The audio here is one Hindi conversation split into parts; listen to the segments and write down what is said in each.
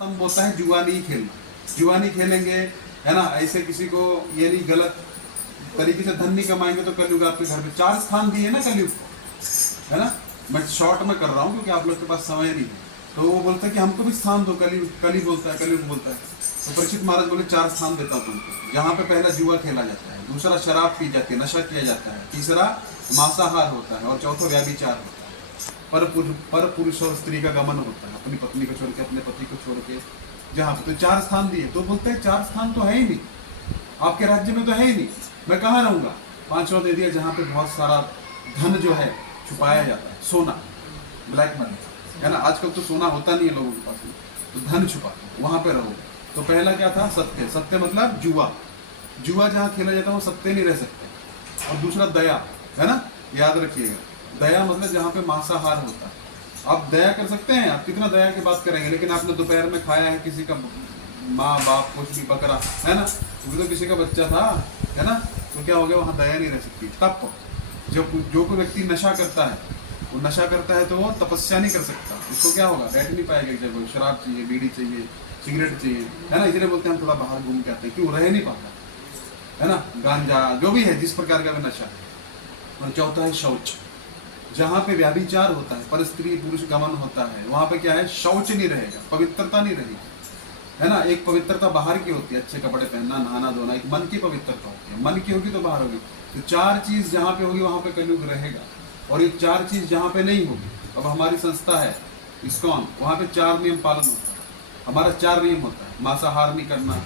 हम बोलता है जुआ नहीं खेलना, जुआ नहीं खेलेंगे, है ना। ऐसे किसी को ये नहीं, गलत तरीके से धन नहीं कमाएंगे तो कलयुग आपके घर में 4 स्थान दिए ना कलयुग, है ना। मैं शॉर्ट में कर रहा हूँ क्योंकि आप लोग के पास समय नहीं है। तो वो बोलता है कि हमको भी स्थान दो, कली बोलता है, कलयुग बोलता है। तो परीक्षित महाराज बोले 4 स्थान देता हूँ तुमको, जहाँ पे पहला जुआ खेला जाता है, दूसरा शराब पी जाती है, नशा किया जाता है, तीसरा मांसाहार होता है और चौथा व्याभिचार होता है। पर पुरुष और स्त्री का गमन होता है, अपनी पत्नी को छोड़ के, अपने पति को छोड़ के, जहाँ पे। तो 4 स्थान दिए। तो बोलते हैं 4 स्थान तो है ही नहीं, आपके राज्य में तो है ही नहीं, मैं कहाँ रहूंगा। 5वां दे दिया, जहाँ पे बहुत सारा धन जो है छुपाया जाता है, सोना, ब्लैक मनी, है ना। आजकल तो सोना होता नहीं है लोगों के पास में, तो धन छुपा, वहां पे रहो। तो पहला क्या था? सत्य। सत्य मतलब जुआ, जुआ जहाँ खेला जाता है वो सत्य नहीं रह सकते। और दूसरा दया, है ना, याद रखिएगा। दया मतलब जहाँ पे मांसाहार होता है। आप दया कर सकते हैं, आप कितना दया की बात करेंगे, लेकिन आपने दोपहर में खाया है किसी का माँ बाप कुछ भी बकरा, है ना, वो तो किसी का बच्चा था, है ना, तो क्या हो गया, वहाँ दया नहीं रह सकती। तप, जो कोई व्यक्ति नशा करता है, वो नशा करता है तो वो तपस्या नहीं कर सकता, उसको क्या होगा, बैठ नहीं पाएगा एक जगह। शराब चाहिए, बीड़ी चाहिए, सिगरेट चाहिए, है ना। इसलिए बोलते हैं हम थोड़ा बाहर घूम के आते हैं, क्यों, रह नहीं पाता, है ना। गांजा जो भी है, जिस प्रकार का भी नशा है। और चौथा है शौच, जहाँ पे व्याभिचार होता है, पर स्त्री पुरुष गमन होता है, वहाँ पे क्या है, शौच नहीं रहेगा, पवित्रता नहीं रहेगी, है ना। एक पवित्रता बाहर की होती है, अच्छे कपड़े पहनना, नहाना धोना, एक मन की पवित्रता होती है। मन की होगी तो बाहर होगी। तो 4 चीज जहाँ पे होगी वहाँ पे कलयुग रहेगा, और ये 4 चीज जहाँ पे नहीं होगी। अब हमारी संस्था है इस्कॉन, वहाँ पे 4 नियम पालन होता है। हमारा 4 नियम होता है, मांसाहार नहीं करना,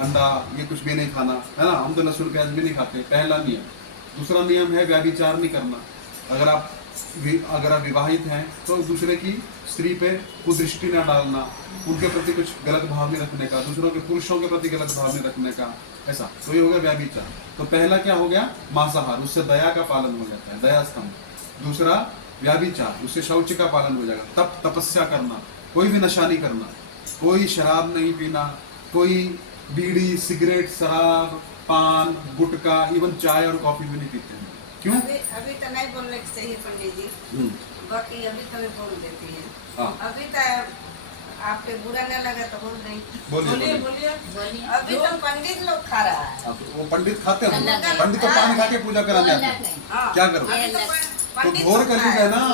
अंडा ये कुछ भी नहीं खाना, है ना। हम तो लहसुन प्याज भी नहीं खाते, पहला नियम। दूसरा नियम है व्याभिचार नहीं करना। अगर आप विवाहित हैं तो दूसरे की स्त्री पे कुदृष्टि न डालना, उनके प्रति कुछ गलत भाव नहीं रखने का, दूसरों के पुरुषों के प्रति गलत भाव नहीं रखने का, ऐसा। तो ये हो गया व्याभिचार। तो पहला क्या हो गया, मांसाहार, उससे दया का पालन हो जाता है, दया स्तंभ। दूसरा व्याभिचार, उससे शौच का पालन हो जाएगा। तप, तपस्या करना, कोई भी नशा नहीं करना, कोई शराब नहीं पीना, कोई बीड़ी सिगरेट शराब पान गुटखा इवन चाय और कॉफी भी नहीं पीते हैं। क्यों? अभी तो नहीं बोलने की चाहिए पंडित जी, बाकी अभी तो मैं बोल देती है। हाँ। अभी तो आपके बुरा न लगा तो बोल नहीं, बोलिए बोलिए। अभी तो पंडित लोग खा रहा है। वो पंडित खाते हैं, पंडित तो पान खा के पूजा कराने आते हैं, क्या करो। तो घोर कलयुग है ना,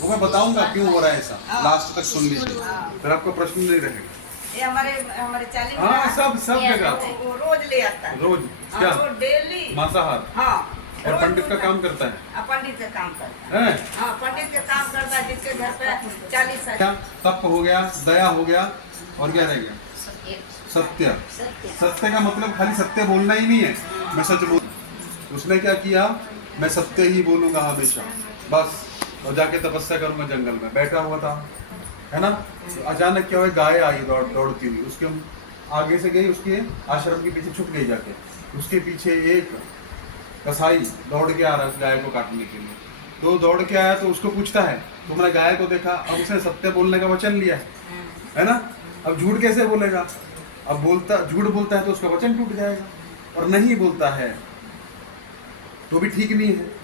वो मैं बताऊंगा क्यों हो रहा है ऐसा, लास्ट तक सुन लीजिए, फिर आपको प्रश्न नहीं रहेगा। ये हमारे चाली में, हाँ, सब जगह वो रोज ले आता है, रोज क्या, डेली मांसाहार। हाँ, और पंडित का काम करता है, पंडित का काम करता है, हाँ, पंडित का काम करता है, जिसके घर पे 40 क्या तप हो गया, दया हो गया, और क्या रह गया, सत्य। सत्य का मतलब खाली सत्य बोलना ही नहीं है, मैं सच बोल। उसने क्या किया, मैं सत्य ही बोलूंगा हमेशा, बस। और जाके तपस्या करूंगा जंगल में, बैठा हुआ था, है ना। तो अचानक क्या हुआ, गाय आई दौड़ती हुई, उसके आगे से गई, उसके आश्रम के पीछे छुप गई जाके। उसके पीछे एक कसाई दौड़ के आ रहा है उस गाय को काटने के लिए। तो दौड़ के आया तो उसको पूछता है, तुमने गाय को देखा? अब उसने सत्य बोलने का वचन लिया है ना। अब झूठ कैसे बोलेगा, अब झूठ बोलता है तो उसका वचन टूट जाएगा, और नहीं बोलता है तो भी ठीक नहीं है।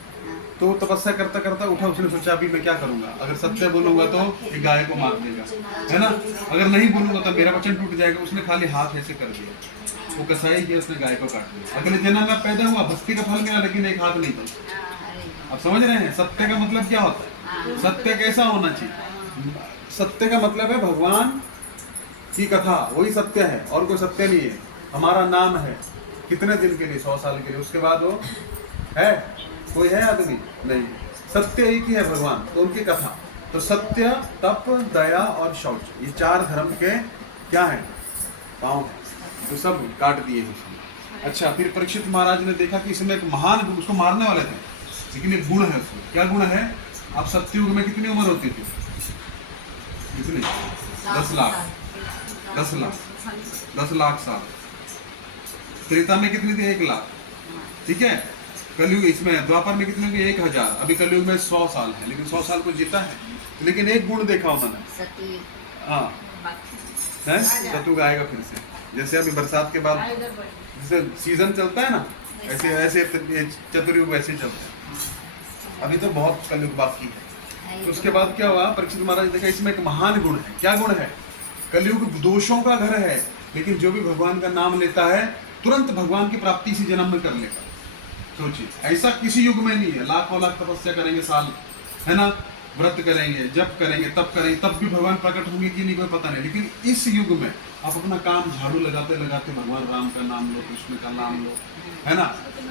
तो तपस्या करता करता उठा, उसने सोचा अभी मैं क्या करूंगा, अगर सत्य बोलूंगा तो ये गाय को मार देगा, है ना, अगर नहीं बोलूंगा तो मेरा वचन टूट जाएगा। उसने खाली हाथ ऐसे कर दिया, वो कसाई किया, उसने गाय को काट दिया। अगले जन्म में पैदा हुआ, भक्ति का फल मिला, लेकिन एक हाथ नहीं था। अब समझ रहे हैं सत्य का मतलब क्या होता है, सत्य कैसा होना चाहिए। सत्य का मतलब है भगवान की कथा, वही सत्य है, और कोई सत्य नहीं है। हमारा नाम है कितने दिन के लिए, 100 साल के लिए, उसके बाद वो है, कोई है आदमी नहीं, सत्य एक ही है भगवान, तो उनकी कथा। तो सत्य, तप, दया और शौच, ये 4 धर्म के क्या है, पांव, तो सब काट दिए उसने। अच्छा, फिर परीक्षित महाराज ने देखा कि इसमें एक महान, उसको मारने वाले थे, लेकिन एक गुण है उसमें। क्या गुण है? अब सत्युग में कितनी उम्र होती थी, कितनी, 10 लाख 10 लाख साल। त्रेता में कितनी थी, 1 लाख, ठीक है। कलयुग, इसमें द्वापर में कितने, 1000। अभी कलयुग में 100 साल है, लेकिन 100 साल को जीता है, लेकिन एक गुण देखा उन्होंने, हाँ है, सतयुग आएगा फिर से। जैसे अभी बरसात के बाद जैसे सीजन चलता है ना, ऐसे ऐसे चतुर्युग वैसे चलता है। अभी तो बहुत कलयुग बाकी है। तो उसके बाद क्या हुआ, परीक्षित महाराज देखा इसमें एक महान गुण है। क्या गुण है? कलयुग दोषों का घर है, लेकिन जो भी भगवान का नाम लेता है तुरंत भगवान की प्राप्ति इसी जन्म में कर लेगा। सोचिए, ऐसा किसी युग में नहीं है। लाखों लाख तपस्या करेंगे साल, है ना, व्रत करेंगे, जप करेंगे, तप करेंगे, तब भी भगवान प्रकट होंगे कि नहीं कोई पता नहीं। लेकिन इस युग में आप अपना काम झाड़ू लगाते लगाते भगवान राम का नाम लो, कृष्ण का नाम लो, है ना,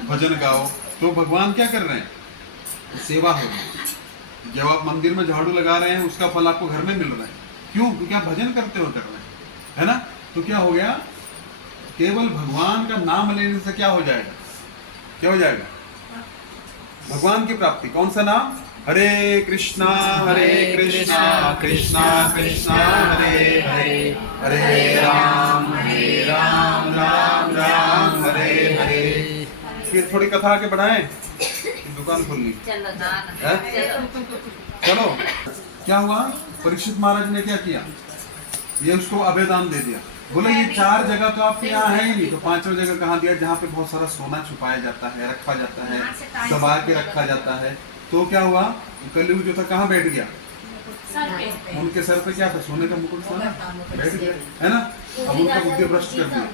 भजन गाओ, तो भगवान क्या कर रहे हैं? सेवा हो रही है। जब आप मंदिर में झाड़ू लगा रहे हैं उसका फल आपको घर में मिल रहा है। क्यों? क्योंकि आप भजन करते हो कर रहे हैं, है ना। तो क्या हो गया? केवल भगवान का नाम लेने से क्या हो जाएगा? क्या हो जाएगा? भगवान की प्राप्ति। कौन सा नाम? हरे कृष्णा कृष्णा कृष्णा हरे हरे, हरे राम राम राम हरे हरे। फिर थोड़ी कथा आगे बढ़ाएं, दुकान खोलनी। चलो, क्या हुआ? परीक्षित महाराज ने क्या किया? ये उसको अभेदान दे दिया। बोले ये 4 जगह तो आपके यहाँ है ही नहीं, तो 5वीं जगह कहाँ दिया? जहाँ पे बहुत सारा सोना छुपाया जाता है, रखा जाता है, दबा के रखा जाता है। तो क्या हुआ? कलयुग जो था कहाँ बैठ गया? उनके सर पे क्या था? सोने का मुकुट था, बैठ गया, है ना। अब उनका बुद्धि भ्रष्ट कर दिया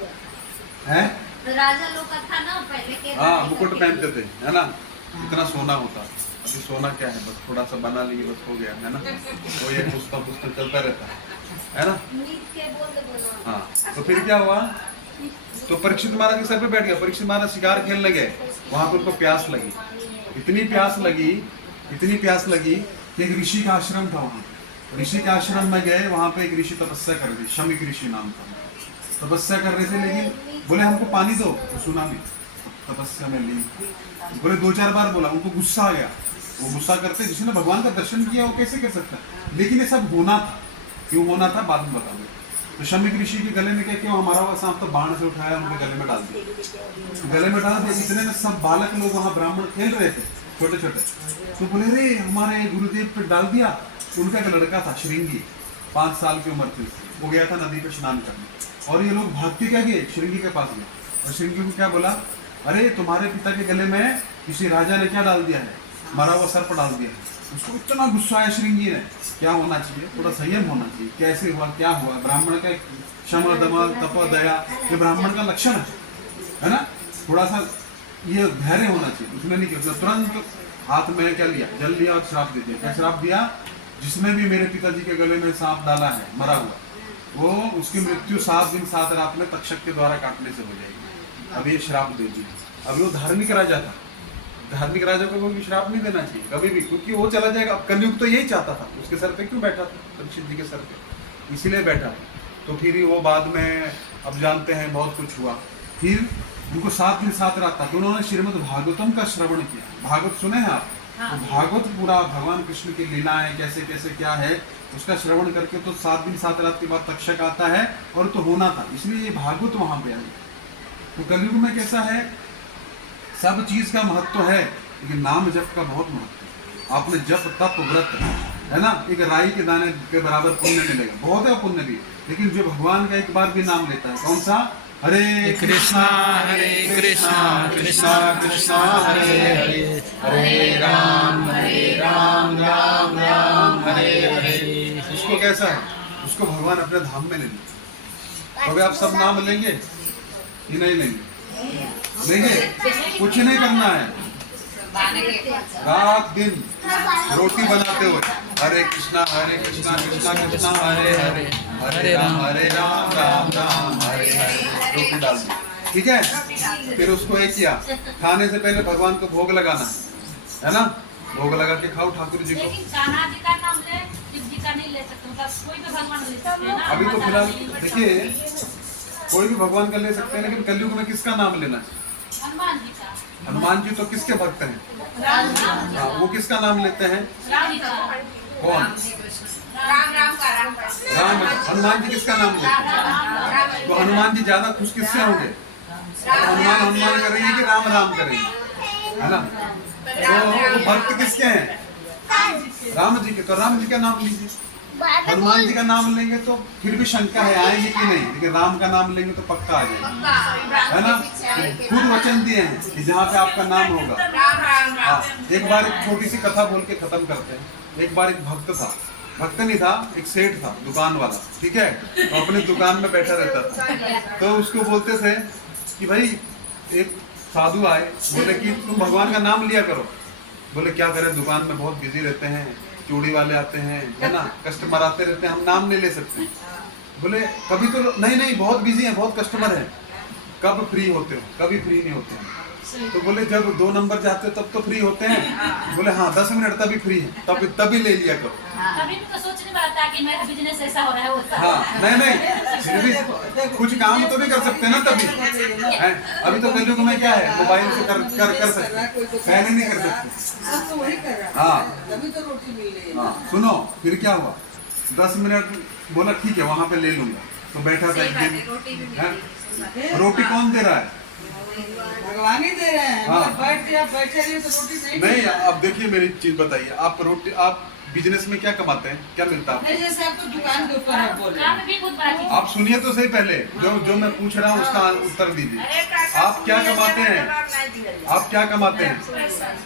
है। राजा लोग का था ना पहले के। हाँ, मुकुट पहनते थे, है ना, इतना सोना होता। अभी सोना क्या है? बस थोड़ा सा बना लिए, बस हो गया, है ना। वो ये पुस्तक चलता रहता है ना। हाँ, तो फिर क्या हुआ? तो परीक्षित महाराज के सर पे बैठ गया। परीक्षित महाराज शिकार खेलने गए, वहां पे उनको प्यास लगी। इतनी प्यास लगी कि एक ऋषि का आश्रम था। वहां ऋषि के आश्रम में गए, वहां पे एक ऋषि तपस्या कर रहे थे, शमिक ऋषि नाम था। तपस्या कर रहे थे, लेकिन बोले हमको पानी दो, तो सुना नहीं, तपस्या में लीन। बोले 2-4 बार बोला, उनको गुस्सा आ गया। वो गुस्सा करते, जिसने भगवान का दर्शन किया वो कैसे कर सकता? लेकिन ये सब होना था। क्यों होना था? बाद में बताऊंगा। तो शमिक ऋषि के गले में क्या किया? हमारा हुआ सांप तो बाण से उठाया, उनके गले में डाल दिया। गले में डाल दिया। इतने में सब बालक लोग वहाँ ब्राह्मण खेल रहे थे, छोटे छोटे। तो बोले रे हमारे गुरुदेव पे डाल दिया। उनका एक लड़का था श्रृंगी, 5 साल की उम्र थी, वो गया था नदी पे स्नान करने। और ये लोग भाग के क्या गए? श्रृंगी के पास गए और श्रृंगी को क्या बोला? अरे तुम्हारे पिता के गले में किसी राजा ने क्या डाल दिया है? मरा हुआ सर्प डाल दिया है। उसको इतना गुस्सा आया श्रृंगी ने। क्या होना चाहिए? थोड़ा संयम होना चाहिए। कैसे हुआ? क्या हुआ? ब्राह्मण का क्षम दम तप दया, ये ब्राह्मण का लक्षण है ना। थोड़ा सा ये धैर्य होना चाहिए। उसने नहीं किया, तुरंत हाथ में क्या लिया? जल लिया और श्राप दे दिया। क्या श्राप दिया? जिसने भी मेरे पिताजी के गले में सांप डाला है मरा हुआ, वो उसकी मृत्यु 7 दिन 7 रात में तक्षक के द्वारा काटने से हो जाएगी। अब ये श्राप दे दिया। अब वो धार्मिक राजा था, धार्मिक राजा को कोई श्राप नहीं देना चाहिए कभी भी, क्योंकि वो चला जाएगा। अब कलयुग तो यही चाहता था। उसके सर पे क्यों बैठा था? परीक्षित जी के सर पे इसीलिए बैठा। तो फिर वो बाद में अब जानते हैं बहुत कुछ हुआ। फिर उनको 7 दिन 7 रात तक उन्होंने श्रीमद् भागवतम का श्रवण किया। भागवत सुने हैं आप? तो भागवत पूरा भगवान कृष्ण की लीलाएं कैसे कैसे क्या है उसका श्रवण करके तो 7 दिन 7 रात के बाद तक्षक आता है। और तो होना था, इसलिए ये भागवत वहां पे आई। तो कलयुग में कैसा है? सब चीज का महत्व है, लेकिन नाम जप का बहुत महत्व है। आपने जप तप व्रत, है ना, एक राई के दाने के बराबर पुण्य मिलेगा, बहुत है पुण्य भी। लेकिन जो भगवान का एक बार भी नाम लेता है, कौन सा? हरे कृष्णा कृष्णा कृष्णा हरे हरे, हरे राम राम राम हरे हरे। उसको कैसा है? उसको भगवान अपने धाम में ले लेंगे। तो आप सब नाम लेंगे कि नहीं लेंगे? लेंगे। कुछ नहीं करना है, रात दिन रोटी बनाते हुए हरे कृष्णा कृष्णा कृष्णा हरे हरे, हरे राम राम राम हरे हरे, रोटी डाल दी। ठीक है। फिर उसको एक किया, खाने से पहले भगवान को भोग लगाना है ना। भोग लगा के खाओ ठाकुर जी को। अभी तो फिलहाल देखिए कोई भी भगवान का ले सकते हैं, लेकिन कलयुग में किसका नाम लेना है? हनुमान जी तो किसके भक्त हैं? हाँ, वो किसका नाम लेते हैं? कौन? राम। हनुमान जी किसका नाम लेते हैं? तो हनुमान जी ज्यादा खुश किससे होंगे? हनुमान करेंगे कि राम राम करेंगे, है ना। तो भक्त किसके हैं? राम जी के। तो राम जी का नाम लीजिए। हनुमान जी का नाम लेंगे तो फिर भी शंका है आएंगे कि नहीं, लेकिन राम का नाम लेंगे तो पक्का आ जाएगा, है ना। खुद वचन दिए हैं कि जहाँ पे आपका नाम होगा। हाँ, एक बार एक छोटी सी कथा बोल के खत्म करते हैं। एक बार एक भक्त था, भक्त नहीं था, एक सेठ था दुकान वाला, ठीक है, तो अपनी दुकान में बैठा रहता था। तो उसको बोलते थे कि भाई एक साधु आए, बोले कि तुम भगवान का नाम लिया करो। बोले क्या करें, दुकान में बहुत बिजी रहते हैं, चूड़ी वाले आते हैं, है ना, कस्टमर आते रहते हैं, हम नाम नहीं ले सकते। बोले कभी तो नहीं बहुत बिजी हैं, बहुत कस्टमर हैं, कब फ्री होते हो? कभी फ्री नहीं होते हैं। तो बोले जब 2 नंबर जाते हो तब तो फ्री होते हैं। बोले हाँ 10 मिनट तभी फ्री है, तभी ले लिया करो। कभी भी तो सोच नहीं पाता कि मेरा बिजनेस ऐसा हो रहा है वैसा। हाँ नहीं फिर भी कुछ काम तो भी कर सकते हैं ना तभी है। अभी तो कलयुग में क्या है, मोबाइल से कर सकते, पहले नहीं कर सकते। हाँ तभी तो रोटी मिल रही है। हाँ सुनो फिर क्या हुआ, 10 मिनट बोला ठीक है वहाँ पे ले लूंगा। तो बैठा था एक दिन, रोटी कौन दे रहा है? भगवान ही दे रहे हैं। हाँ। बैठे रहिए तो रोटी नहीं। अब देखिए मेरी चीज बताइए, आप बिजनेस में क्या कमाते हैं, क्या मिलता है? नहीं, जैसे आपको दुकान के ऊपर आप बोल रहे काम हैं। भी बहुत बड़ा चीज। आप सुनिए तो सही पहले, जो मैं पूछ रहा हूँ उसका उत्तर दीजिए। आप क्या कमाते हैं? आप क्या कमाते हैं?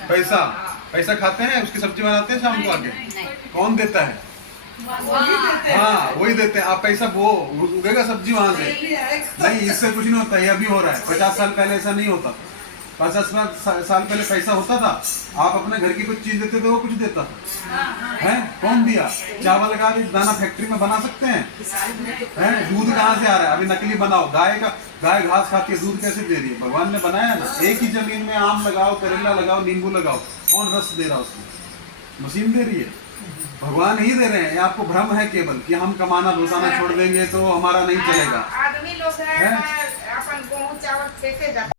पैसा खाते हैं, उसकी सब्जी बनाते हैं शाम को आके, कौन देता है? हाँ वही देते हैं। आप पैसा वो उगेगा सब्जी वहां से नहीं, इससे कुछ नहीं होता। ये अभी हो रहा है, 50 साल पहले ऐसा नहीं होता। 50 साल पहले पैसा होता था, आप अपने घर की कुछ चीज देते थे, वो कुछ देता था, है कौन दिया? चावल का दाना फैक्ट्री में बना सकते हैं? दूध कहाँ से आ रहा है? अभी नकली बनाओ, गाय घास खाती है, दूध कैसे दे रही है? भगवान ने बनाया ना। एक ही जमीन में आम लगाओ, करेला लगाओ, नींबू लगाओ, कौन रस दे रहा है उसमें? मशीन दे रही है, भगवान ही दे रहे हैं। आपको भ्रम है केवल कि हम कमाना रोजाना छोड़ देंगे तो हमारा नहीं चलेगा। आदमी लोग है अपन गेहूं चावल फेंके जाते